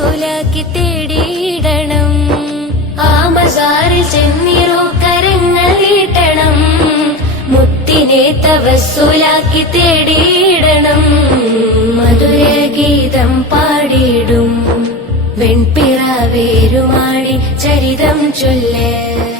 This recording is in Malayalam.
തവസ്സുലാക്കി തേടിയിടണം. ആ മസാറിൽ ചെന്നിരോ കരങ്ങൾ നീട്ടണം. മുത്തിനെ തവസ്സുലാക്കി തേടിയിടണം. മധുരഗീതം പാടിയിടും വെൺപിറ വേരുമാടി ചരിതം ചൊല്ല്.